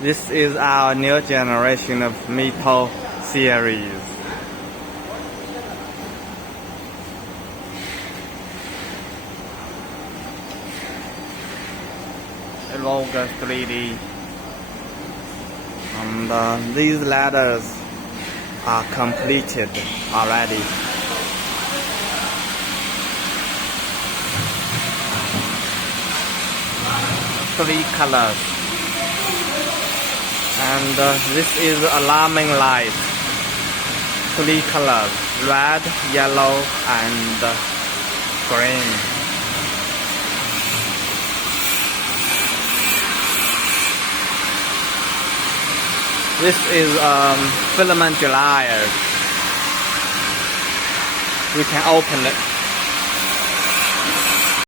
This is our new generation of MITO series. Logo 3D. And these ladders are completed already. Three colors. And this is alarming light. Three colors: red, yellow, and green. This is filament July. We can open it.